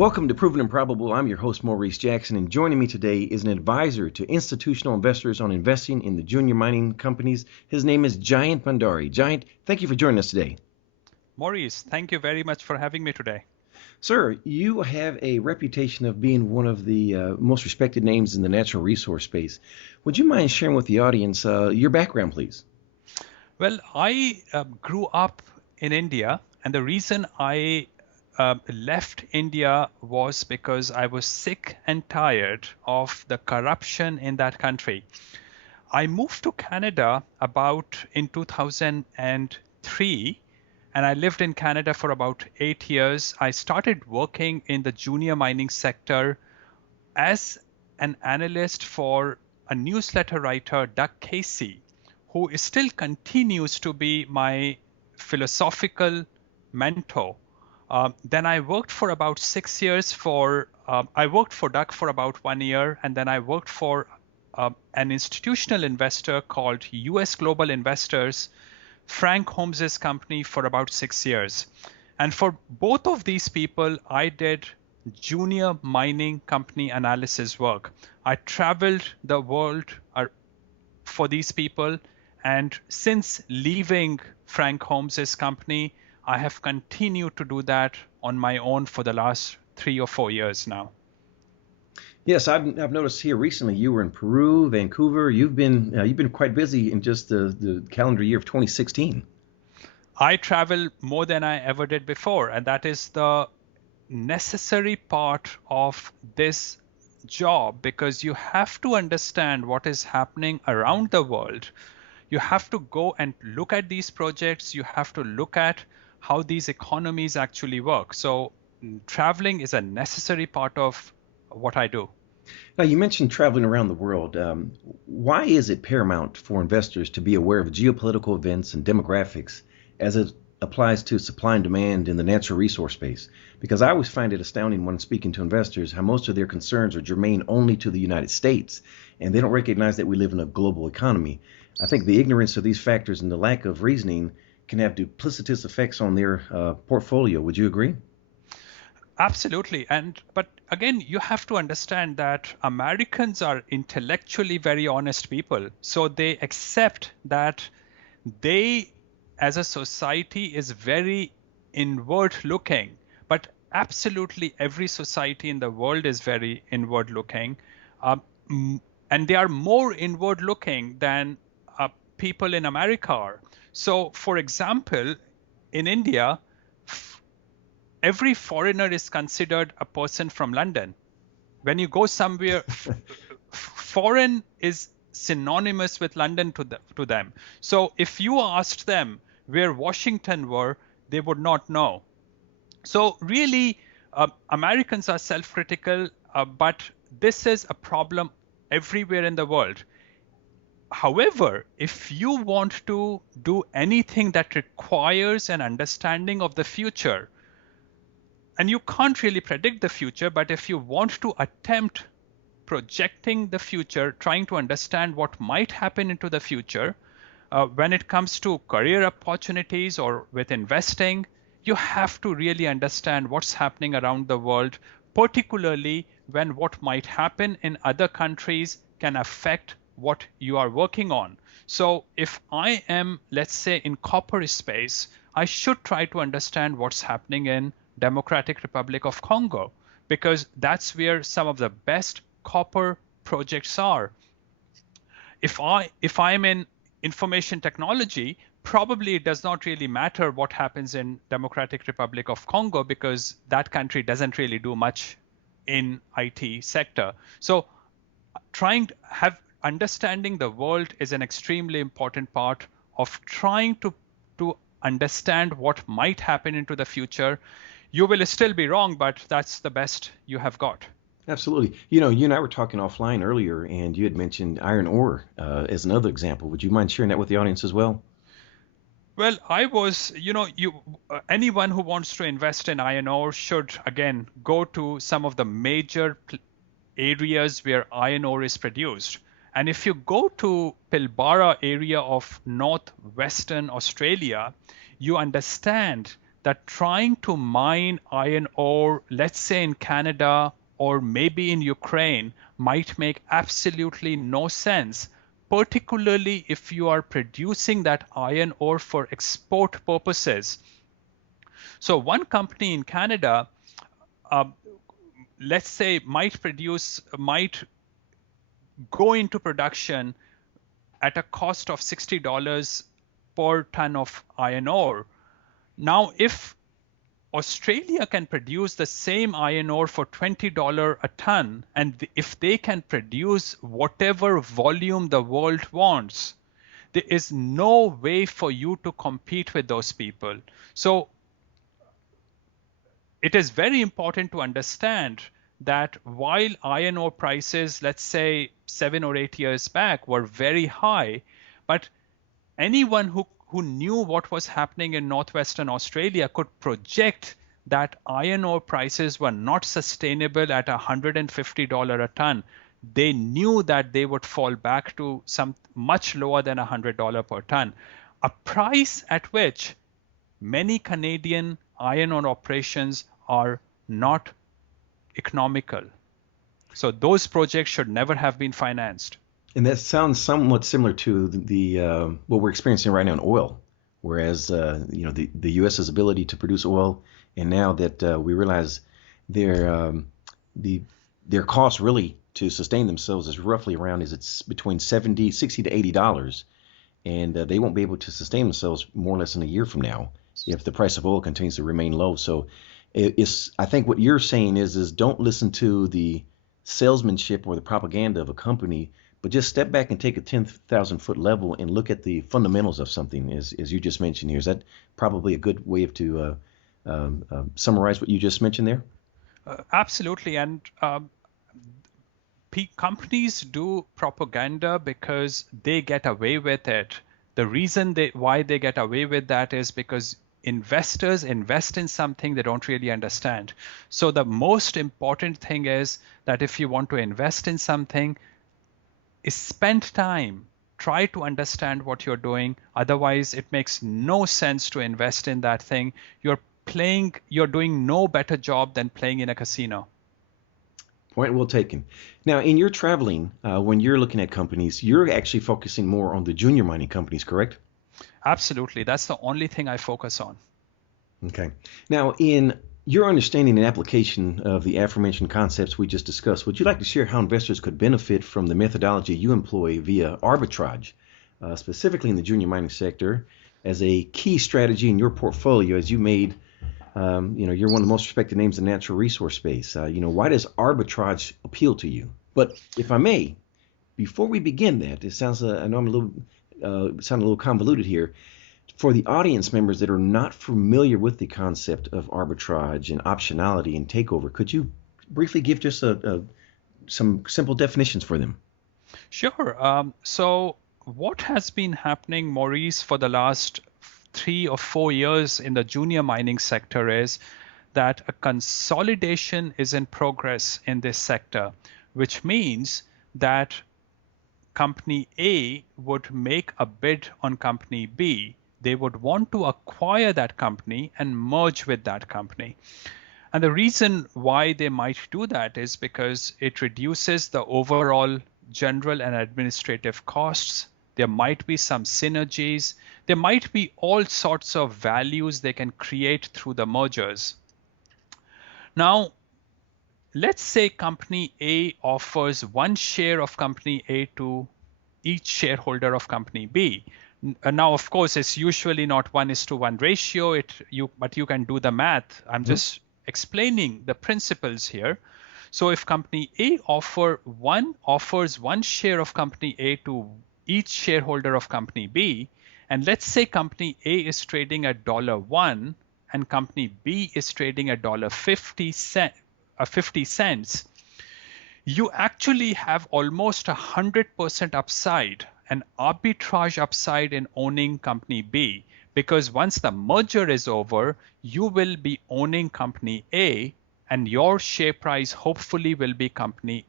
Welcome to Proven and Probable. I'm your host, Maurice Jackson, and joining me today is an advisor to institutional investors on investing in the junior mining companies. His name is Jayant Bhandari. Jayant, thank you for joining us today. Maurice, thank you very much for having me today. Sir, you have a reputation of being one of the most respected names in the natural resource space. Would you mind sharing with the audience your background, please? Well, I grew up in India, and the reason I left India was because I was sick and tired of the corruption in that country. I moved to Canada about in 2003, and I lived in Canada for about 8 years. I started working in the junior mining sector as an analyst for a newsletter writer, Doug Casey, who still continues to be my philosophical mentor. Then I worked for about 6 years I worked for Doug for about 1 year, and then I worked for an institutional investor called US Global Investors, Frank Holmes's company, for about 6 years. And for both of these people, I did junior mining company analysis work. I traveled the world for these people, and since leaving Frank Holmes's company, I have continued to do that on my own for the last 3 or 4 years now. Yes, I've noticed here recently you were in Peru, Vancouver. You've been quite busy in just the calendar year of 2016. I travel more than I ever did before, and that is the necessary part of this job, because you have to understand what is happening around the world. You have to go and look at these projects. You have to look at how these economies actually work. So traveling is a necessary part of what I do. Now, you mentioned traveling around the world. Why is it paramount for investors to be aware of geopolitical events and demographics as it applies to supply and demand in the natural resource space? Because I always find it astounding when speaking to investors how most of their concerns are germane only to the United States, and they don't recognize that we live in a global economy. I think the ignorance of these factors and the lack of reasoning can have duplicitous effects on their portfolio. Would you agree? Absolutely. But again, you have to understand that Americans are intellectually very honest people. So they accept that they, as a society, is very inward looking. But absolutely every society in the world is very inward looking. And they are more inward looking than people in America are. So, for example, in India, every foreigner is considered a person from London. When you go somewhere, foreign is synonymous with London to them. So if you asked them where Washington were, they would not know. So really, Americans are self-critical, but this is a problem everywhere in the world. However, if you want to do anything that requires an understanding of the future, and you can't really predict the future, but if you want to attempt projecting the future, trying to understand what might happen into the future, when it comes to career opportunities or with investing, you have to really understand what's happening around the world, particularly when what might happen in other countries can affect what you are working on. So if I am, let's say, in copper space, I should try to understand what's happening in Democratic Republic of Congo, because that's where some of the best copper projects are. If I'm in information technology, probably it does not really matter what happens in Democratic Republic of Congo, because that country doesn't really do much in IT sector. So understanding the world is an extremely important part of trying to understand what might happen into the future. You will still be wrong, but that's the best you have got. Absolutely. You and I were talking offline earlier, and you had mentioned iron ore as another example. Would you mind sharing that with the audience as well? Well, anyone who wants to invest in iron ore should, again, go to some of the major areas where iron ore is produced. And if you go to Pilbara area of northwestern Australia, you understand that trying to mine iron ore, let's say in Canada or maybe in Ukraine, might make absolutely no sense, particularly if you are producing that iron ore for export purposes. So one company in Canada, uh, let's say, might go into production at a cost of $60 per ton of iron ore. Now, if Australia can produce the same iron ore for $20 a ton, and if they can produce whatever volume the world wants, there is no way for you to compete with those people. So it is very important to understand that while iron ore prices, let's say 7 or 8 years back, were very high, but anyone who knew what was happening in northwestern Australia could project that iron ore prices were not sustainable at $150 a ton. They knew that they would fall back to some much lower than $100 per ton, a price at which many Canadian iron ore operations are not economical. So those projects should never have been financed. And that sounds somewhat similar to what we're experiencing right now in oil, whereas the U.S.'s ability to produce oil, and now that we realize their cost really to sustain themselves is roughly around it's between $60 to $80, and they won't be able to sustain themselves more or less in a year from now if the price of oil continues to remain low. So I think what you're saying is don't listen to the salesmanship or the propaganda of a company, but just step back and take a 10,000-foot level and look at the fundamentals of something, as you just mentioned here. Is that probably a good way to summarize what you just mentioned there? Absolutely. And companies do propaganda because they get away with it. The reason why they get away with that is because investors invest in something they don't really understand. So the most important thing is that if you want to invest in something, is spend time, try to understand what you're doing. Otherwise, it makes no sense to invest in that thing. You're doing no better job than playing in a casino. Point well taken. Now, in your traveling, when you're looking at companies, you're actually focusing more on the junior mining companies, correct? Absolutely. That's the only thing I focus on. Okay. Now, in your understanding and application of the aforementioned concepts we just discussed, would you like to share how investors could benefit from the methodology you employ via arbitrage, specifically in the junior mining sector, as a key strategy in your portfolio as you made, you're one of the most respected names in the natural resource space. Why does arbitrage appeal to you? But if I may, before we begin that, it sounds, I know I'm sound a little convoluted here. For the audience members that are not familiar with the concept of arbitrage and optionality and takeover, could you briefly give just some simple definitions for them? Sure. So what has been happening, Maurice, for the last 3 or 4 years in the junior mining sector is that a consolidation is in progress in this sector, which means that company A would make a bid on company B. They would want to acquire that company and merge with that company. And the reason why they might do that is because it reduces the overall general and administrative costs. There might be some synergies. There might be all sorts of values they can create through the mergers. Now, let's say company A offers 1 share of company A to each shareholder of company B. Now, of course, it's usually not 1:1 ratio, but you can do the math. I'm just explaining the principles here. So if company A offers 1 share of company A to each shareholder of company B, and let's say company A is trading at $1 and company B is trading at $0.50, you actually have almost 100% upside, an arbitrage upside in owning company B, because once the merger is over, you will be owning company A and your share price hopefully will be $1.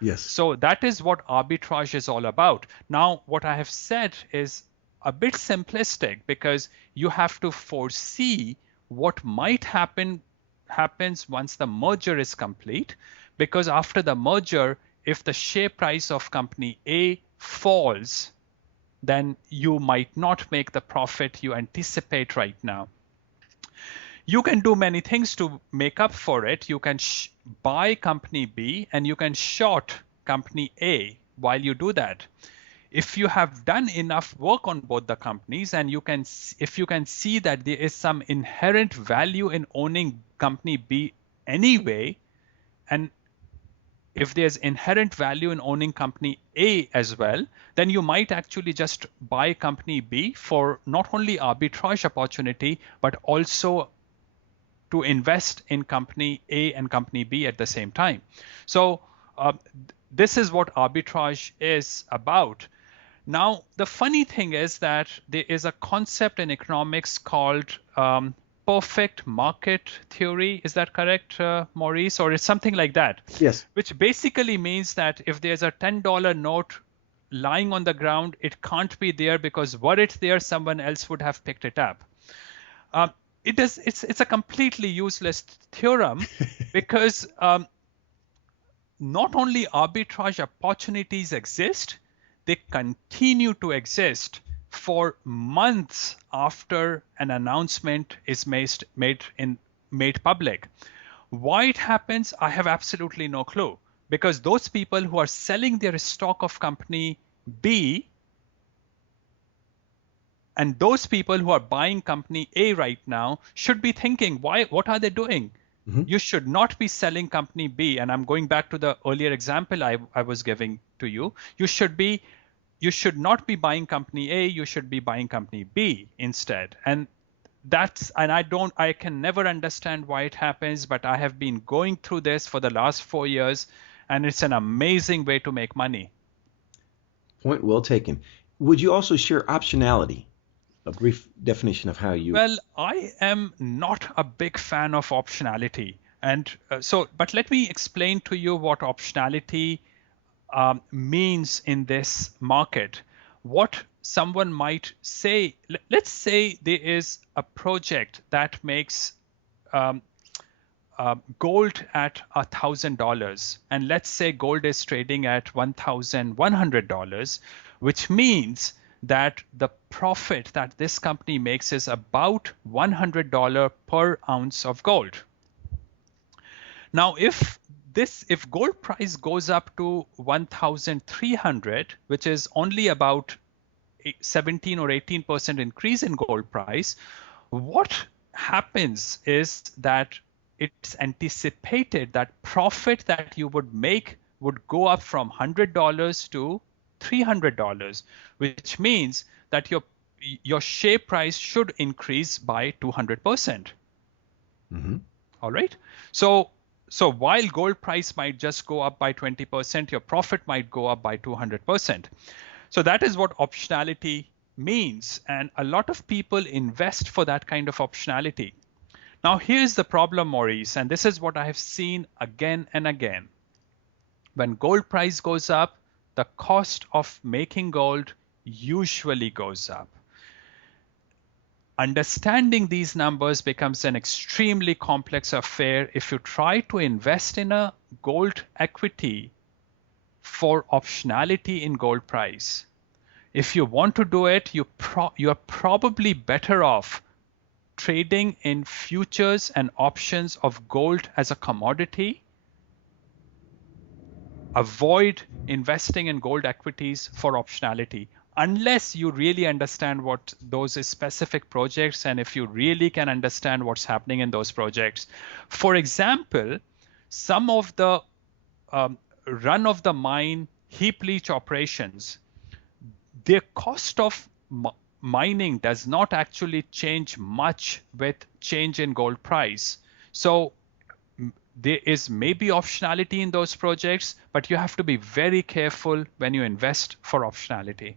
Yes. So that is what arbitrage is all about. Now, what I have said is a bit simplistic because you have to foresee what might happens once the merger is complete, because after the merger, if the share price of company A falls, then you might not make the profit you anticipate right now. You can do many things to make up for it. You can buy company B and you can short company A while you do that. If you have done enough work on both the companies and if you can see that there is some inherent value in owning company B anyway, and if there's inherent value in owning company A as well, then you might actually just buy company B for not only arbitrage opportunity, but also to invest in company A and company B at the same time. So this is what arbitrage is about. Now, the funny thing is that there is a concept in economics called perfect market theory. Is that correct, Maurice? Or it's something like that? Yes. Which basically means that if there's a $10 note lying on the ground, it can't be there because were it there, someone else would have picked it up. It's a completely useless theorem because not only arbitrage opportunities exist, they continue to exist for months after an announcement is made public. Why it happens, I have absolutely no clue, because those people who are selling their stock of company B and those people who are buying company A right now should be thinking, what are they doing? Mm-hmm. You should not be selling company B. And I'm going back to the earlier example I was giving to you. You should not be buying company A. You should be buying company B instead. And I can never understand why it happens, but I have been going through this for the last 4 years, and it's an amazing way to make money. Point well taken. Would you also share optionality? A brief definition of how you... Well, I am not a big fan of optionality. And but let me explain to you what optionality means in this market. What someone might say, let's say there is a project that makes gold at $1,000. And let's say gold is trading at $1,100, which means that the profit that this company makes is about $100 per ounce of gold. Now, if gold price goes up to 1,300, which is only about 17 or 18% increase in gold price, what happens is that it's anticipated that profit that you would make would go up from $100 to $300, which means that your share price should increase by 200%. Mm-hmm. All right. So while gold price might just go up by 20%, your profit might go up by 200%. So that is what optionality means. And a lot of people invest for that kind of optionality. Now, here's the problem, Maurice, and this is what I have seen again and again. When gold price goes up, the cost of making gold usually goes up. Understanding these numbers becomes an extremely complex affair if you try to invest in a gold equity for optionality in gold price. If you want to do it, you're probably better off trading in futures and options of gold as a commodity. Avoid investing in gold equities for optionality unless you really understand what those specific projects and if you really can understand what's happening in those projects. For example, some of the run-of-the-mine heap leach operations, their cost of mining does not actually change much with change in gold price. So there is maybe optionality in those projects, but you have to be very careful when you invest for optionality.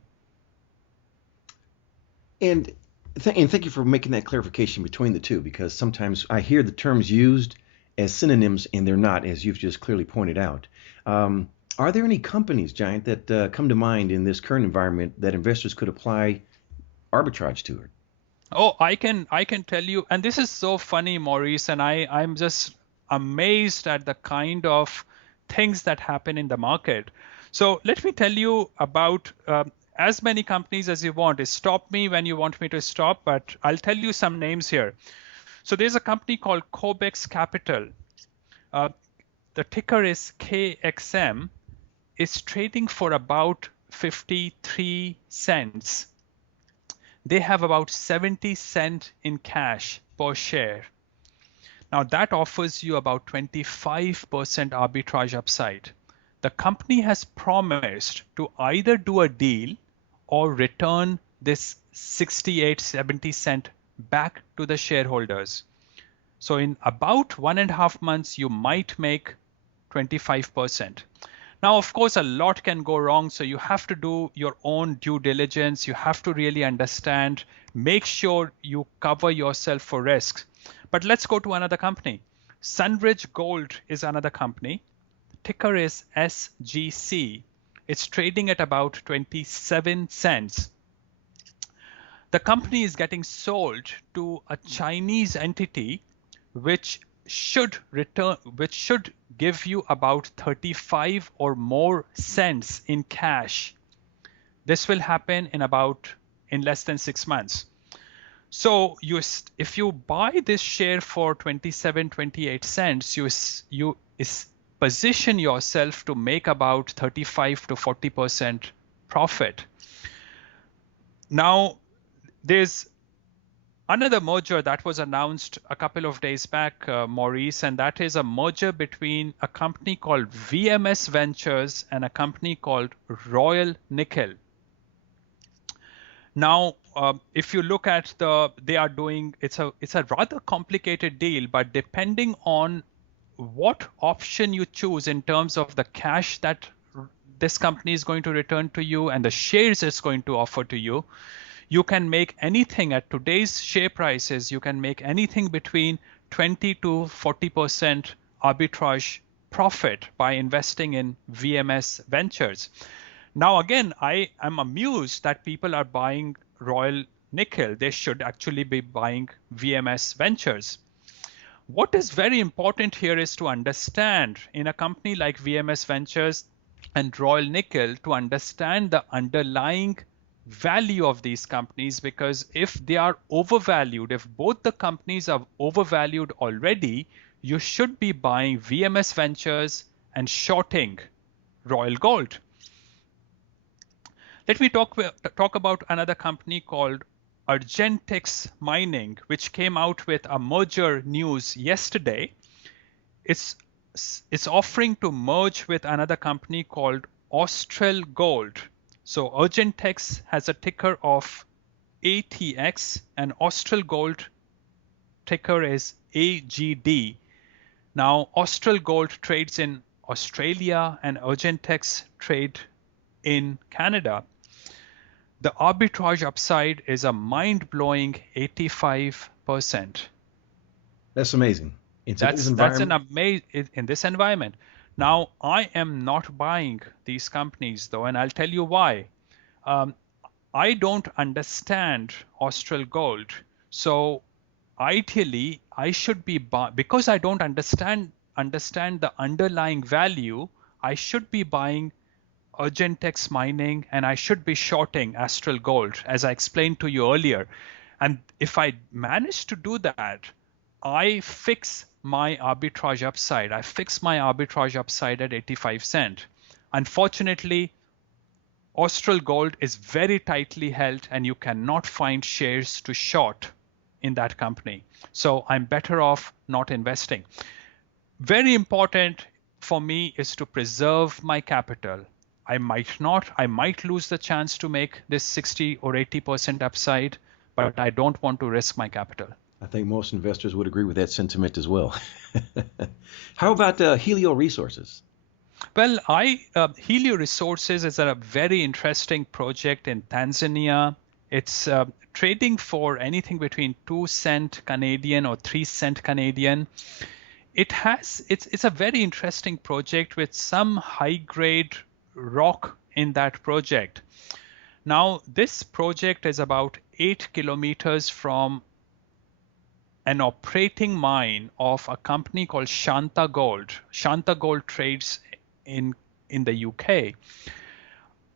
And thank you for making that clarification between the two, because sometimes I hear the terms used as synonyms and they're not, as you've just clearly pointed out. Are there any companies, Jayant, that come to mind in this current environment that investors could apply arbitrage to it? Oh, I can tell you, and this is so funny, Maurice, and I'm just amazed at the kind of things that happen in the market. So let me tell you about as many companies as you want. Stop me when you want me to stop, but I'll tell you some names here. So there's a company called Cobex Capital. Uh, the ticker is KXM. It's trading for about 53 cents. They have about 70 cents in cash per share. Now that offers you about 25% arbitrage upside. The company has promised to either do a deal or return this 68, 70 cent back to the shareholders. So in about 1.5 months, you might make 25%. Now, of course, a lot can go wrong. So you have to do your own due diligence. You have to really understand, make sure you cover yourself for risks. But let's go to another company. Sunridge Gold is another company. Ticker is SGC. It's trading at about 27 cents. The company is getting sold to a Chinese entity which should give you about 35 or more cents in cash. This will happen in less than 6 months. So if you buy this share for 27, 28 cents, you position yourself to make about 35 to 40% profit. Now, there's another merger that was announced a couple of days back, Maurice, and that is a merger between a company called VMS Ventures and a company called Royal Nickel. Now, if you look at it's a rather complicated deal, but depending on what option you choose in terms of the cash that this company is going to return to you and the shares it's going to offer to you, you can make anything at today's share prices. You can make anything between 20 to 40% arbitrage profit by investing in VMS Ventures. Now, again, I am amused that people are buying Royal Nickel. They should actually be buying VMS Ventures. What is very important here is to understand in a company like VMS Ventures and Royal Nickel to understand the underlying value of these companies, because if they are overvalued, if both the companies are overvalued already, you should be buying VMS Ventures and shorting Royal Gold. Let me talk about another company called Argentex Mining, which came out with a merger news yesterday. It's offering to merge with another company called Austral Gold. So Argentex has a ticker of ATX and Austral Gold ticker is AGD. Now, Austral Gold trades in Australia and Argentex trade in Canada. The arbitrage upside is a mind-blowing 85%. That's amazing. That's in this environment. Now, I am not buying these companies though, and I'll tell you why. I don't understand Austral Gold. So ideally, I should be because I don't understand the underlying value, I should be buying Argentex Mining and I should be shorting Austral Gold, as I explained to you earlier. And if I manage to do that, I fix my arbitrage upside. I fix my arbitrage upside at 85 cents. Unfortunately, Austral Gold is very tightly held and you cannot find shares to short in that company. So I'm better off not investing. Very important for me is to preserve my capital. I might lose the chance to make this 60 or 80% upside, but I don't want to risk my capital. I think most investors would agree with that sentiment as well. How about Helio Resources? Well, Helio Resources is a very interesting project in Tanzania. It's trading for anything between 2 cent Canadian or 3 cent Canadian. It's a very interesting project with some high-grade rock in that project. Now, this project is about 8 kilometers from an operating mine of a company called Shanta Gold. Shanta Gold trades in the UK.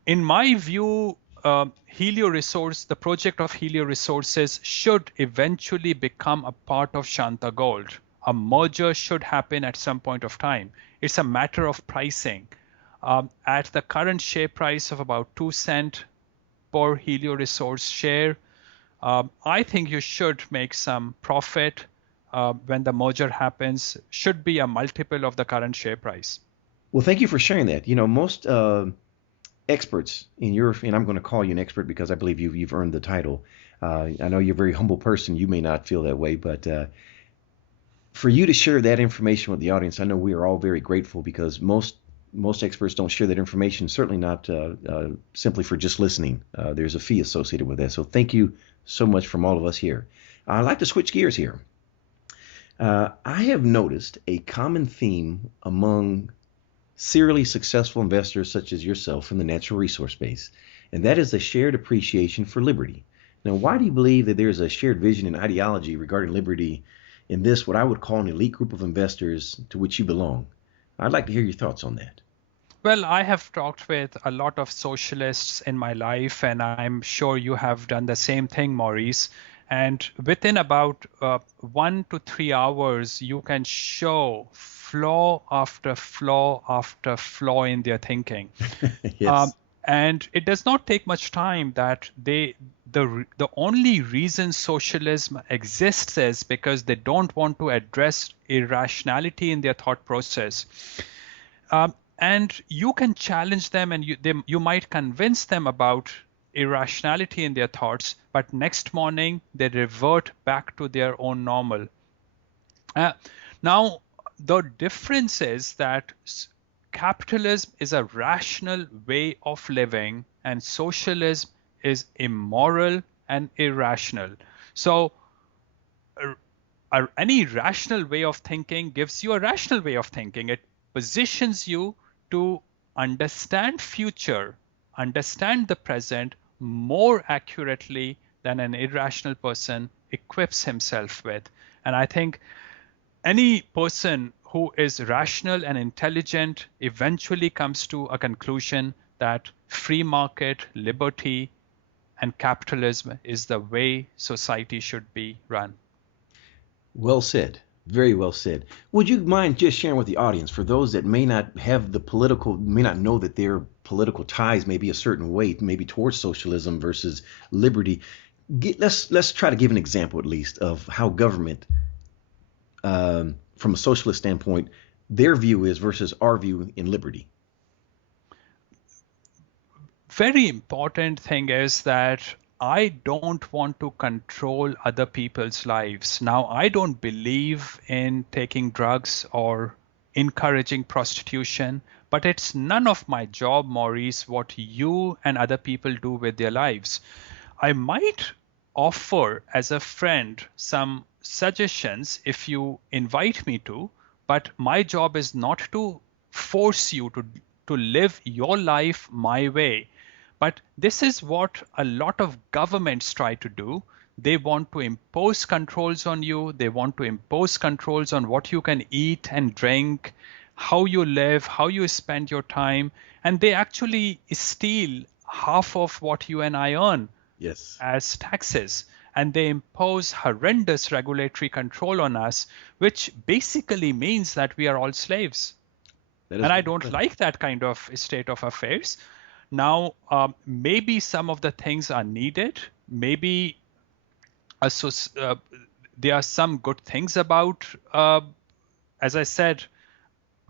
In my view, the project of Helio Resources should eventually become a part of Shanta Gold. A merger should happen at some point of time. It's a matter of pricing. At the current share price of about 2 cents per Helio Resource share, I think you should make some profit when the merger happens. Should be a multiple of the current share price. Well, thank you for sharing that. Most experts and I'm going to call you an expert because I believe you've earned the title. I know you're a very humble person. You may not feel that way, but for you to share that information with the audience, I know we are all very grateful because most experts don't share that information, certainly not simply for just listening. There's a fee associated with that. So thank you so much from all of us here. I'd like to switch gears here. I have noticed a common theme among serially successful investors such as yourself in the natural resource space, and that is a shared appreciation for liberty. Now, why do you believe that there's a shared vision and ideology regarding liberty in this, what I would call an elite group of investors to which you belong? I'd like to hear your thoughts on that. Well, I have talked with a lot of socialists in my life, and I'm sure you have done the same thing, Maurice. And within about 1 to 3 hours, you can show flaw after flaw after flaw in their thinking. Yes. And it does not take much time that the only reason socialism exists is because they don't want to address irrationality in their thought process. And you can challenge them, and you might convince them about irrationality in their thoughts, but next morning they revert back to their own normal. Now, the difference is that capitalism is a rational way of living and socialism is immoral and irrational. So any rational way of thinking gives you a rational way of thinking. It positions you to understand future, understand the present more accurately than an irrational person equips himself with. And I think any person who is rational and intelligent eventually comes to a conclusion that free market, liberty, and capitalism is the way society should be run. Well said. Very well said. Would you mind just sharing with the audience, for those that may not know that their political ties may be a certain way, maybe towards socialism versus liberty? Let's try to give an example at least of how government, from a socialist standpoint, their view is versus our view in liberty. Very important thing is that I don't want to control other people's lives. Now, I don't believe in taking drugs or encouraging prostitution, but it's none of my job, Maurice, what you and other people do with their lives. I might offer as a friend some suggestions if you invite me to, but my job is not to force you to live your life my way. But this is what a lot of governments try to do. They want to impose controls on you. They want to impose controls on what you can eat and drink, how you live, how you spend your time. And they actually steal half of what you and I earn as taxes. And they impose horrendous regulatory control on us, which basically means that we are all slaves. And I don't like that kind of state of affairs. Now, maybe some of the things are needed. Maybe there are some good things about, as I said,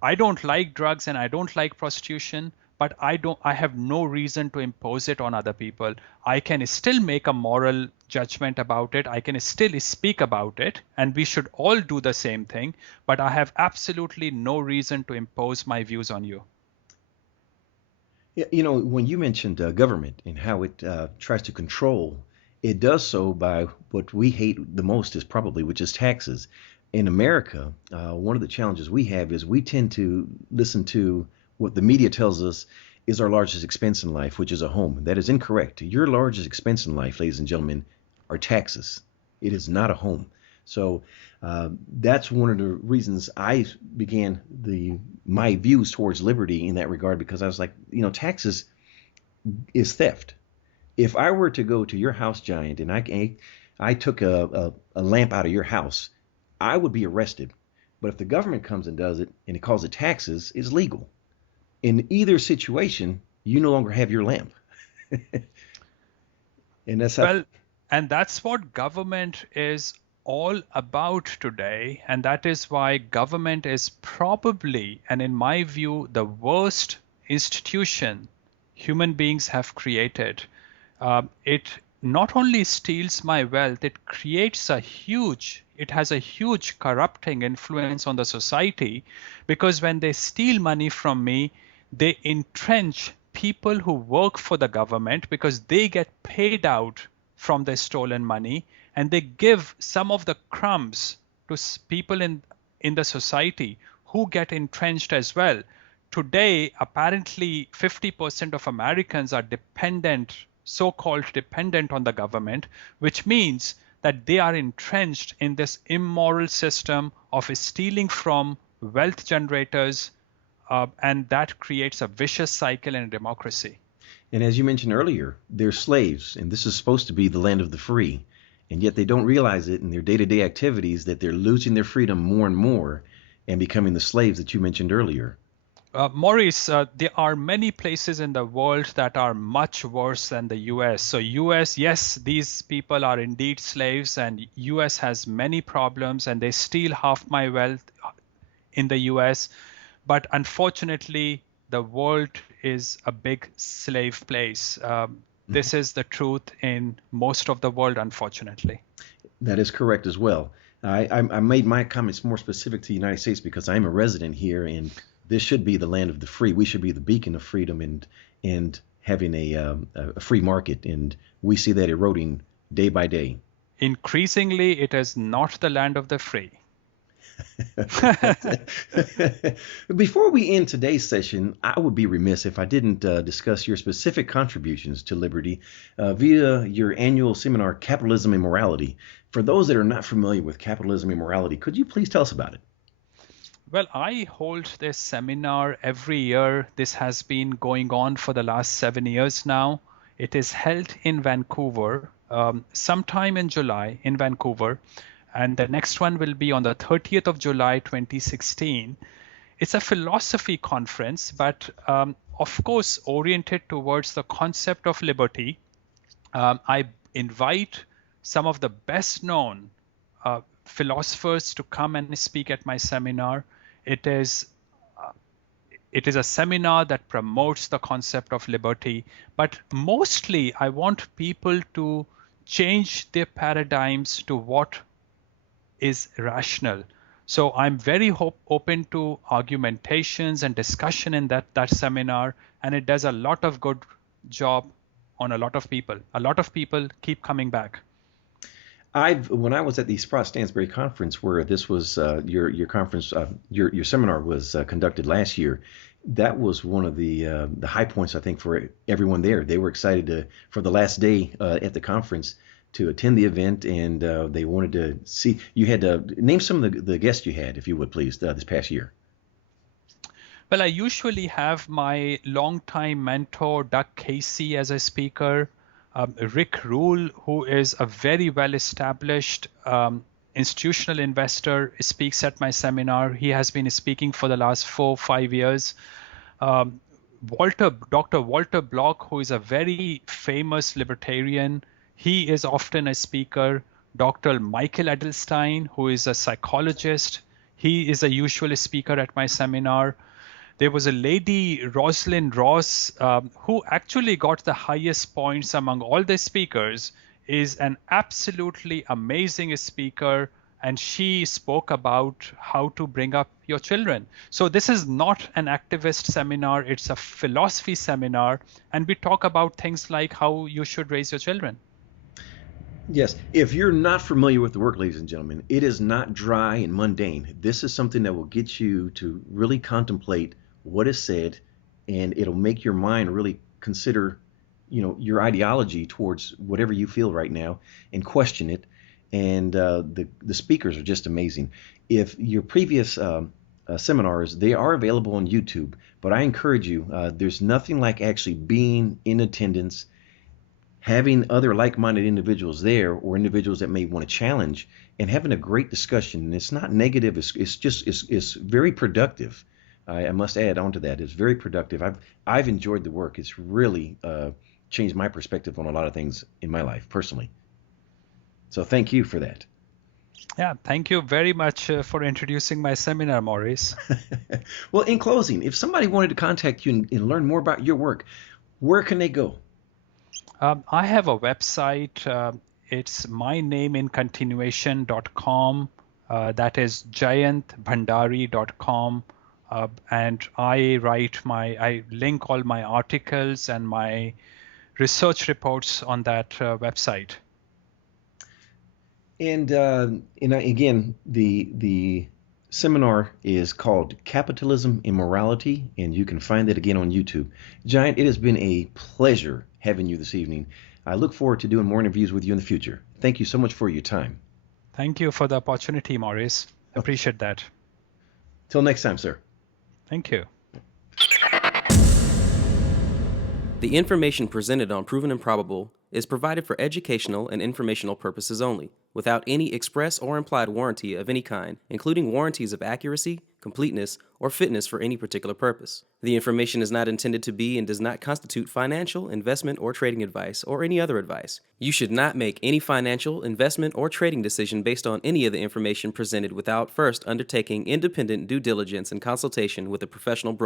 I don't like drugs and I don't like prostitution, but I have no reason to impose it on other people. I can still make a moral judgment about it. I can still speak about it, and we should all do the same thing, but I have absolutely no reason to impose my views on you. Yeah, when you mentioned government and how it tries to control, it does so by what we hate the most is probably, which is taxes. In America, one of the challenges we have is we tend to listen to what the media tells us is our largest expense in life, which is a home. That is incorrect. Your largest expense in life, ladies and gentlemen, are taxes. It is not a home. So that's one of the reasons I began my views towards liberty in that regard, because I was like, taxes is theft. If I were to go to your house, Giant, and I took a lamp out of your house, I would be arrested. But if the government comes and does it and it calls it taxes, it's legal. In either situation, you no longer have your lamp. And that's how. Well, and that's what government is all about today. And that is why government is probably, and in my view, the worst institution human beings have created. It not only steals my wealth, it has a huge corrupting influence on the society, because when they steal money from me, they entrench people who work for the government because they get paid out from the stolen money, and they give some of the crumbs to people in the society who get entrenched as well. Today, apparently 50% of Americans are so-called dependent on the government, which means that they are entrenched in this immoral system of stealing from wealth generators, and that creates a vicious cycle in a democracy. And as you mentioned earlier, they're slaves, and this is supposed to be the land of the free. And yet they don't realize it in their day-to-day activities that they're losing their freedom more and more and becoming the slaves that you mentioned earlier. Maurice, there are many places in the world that are much worse than the US. So US, yes, these people are indeed slaves, and US has many problems, and they steal half my wealth in the US. But unfortunately, the world is a big slave place. This is the truth in most of the world, unfortunately. That is correct as well. I made my comments more specific to the United States because I'm a resident here, and this should be the land of the free. We should be the beacon of freedom and having a free market, and we see that eroding day by day. Increasingly, it is not the land of the free. Before we end today's session, I would be remiss if I didn't discuss your specific contributions to liberty via your annual seminar, Capitalism and Morality. For those that are not familiar with capitalism and morality, could you please tell us about it? Well, I hold this seminar every year. This has been going on for the last 7 years now. It is held in Vancouver, sometime in July in Vancouver. And the next one will be on the 30th of July, 2016. It's a philosophy conference, but of course, oriented towards the concept of liberty. I invite some of the best known philosophers to come and speak at my seminar. It is a seminar that promotes the concept of liberty, but mostly I want people to change their paradigms to what is rational. So I'm very open to argumentations and discussion in that seminar, and it does a lot of good job on a lot of people. A lot of people keep coming back. When I was at the Sprott Stansberry conference, where this was your conference, your seminar was conducted last year, that was one of the high points, I think, for everyone there. They were excited for the last day at the conference to attend the event, and they wanted to see. You had to name some of the guests you had, if you would please, this past year. Well, I usually have my longtime mentor, Doug Casey, as a speaker. Rick Rule, who is a very well-established institutional investor, speaks at my seminar. He has been speaking for the last 4-5 years. Dr. Walter Block, who is a very famous libertarian, he is often a speaker. Dr. Michael Edelstein, who is a psychologist, he is a usual speaker at my seminar. There was a lady, Rosalind Ross, who actually got the highest points among all the speakers, is an absolutely amazing speaker, and she spoke about how to bring up your children. So this is not an activist seminar, it's a philosophy seminar, and we talk about things like how you should raise your children. Yes, if you're not familiar with the work, ladies and gentlemen, it is not dry and mundane. This is something that will get you to really contemplate what is said, and it'll make your mind really consider, your ideology towards whatever you feel right now and question it. And the speakers are just amazing. If your previous seminars, they are available on YouTube, but I encourage you, there's nothing like actually being in attendance, having other like-minded individuals there, or individuals that may want to challenge, and having a great discussion. And it's not negative, it's very productive. I must add on to that, it's very productive. I've enjoyed the work. It's really changed my perspective on a lot of things in my life personally. So thank you for that. Yeah, thank you very much for introducing my seminar, Maurice. Well, in closing, if somebody wanted to contact you and learn more about your work, where can they go? I have a website. It's mynameincontinuation.com. That is jayantbhandari.com. And I link all my articles and my research reports on that website. And again, the seminar is called Capitalism and Morality, and you can find it again on YouTube. Jayant, it has been a pleasure having you this evening. I look forward to doing more interviews with you in the future. Thank you so much for your time. Thank you for the opportunity, Maurice. Appreciate that. Till next time, sir. Thank you. The information presented on Proven and Probable is provided for educational and informational purposes only, without any express or implied warranty of any kind, including warranties of accuracy, completeness, or fitness for any particular purpose. The information is not intended to be and does not constitute financial, investment, or trading advice, or any other advice. You should not make any financial, investment, or trading decision based on any of the information presented without first undertaking independent due diligence and consultation with a professional broker.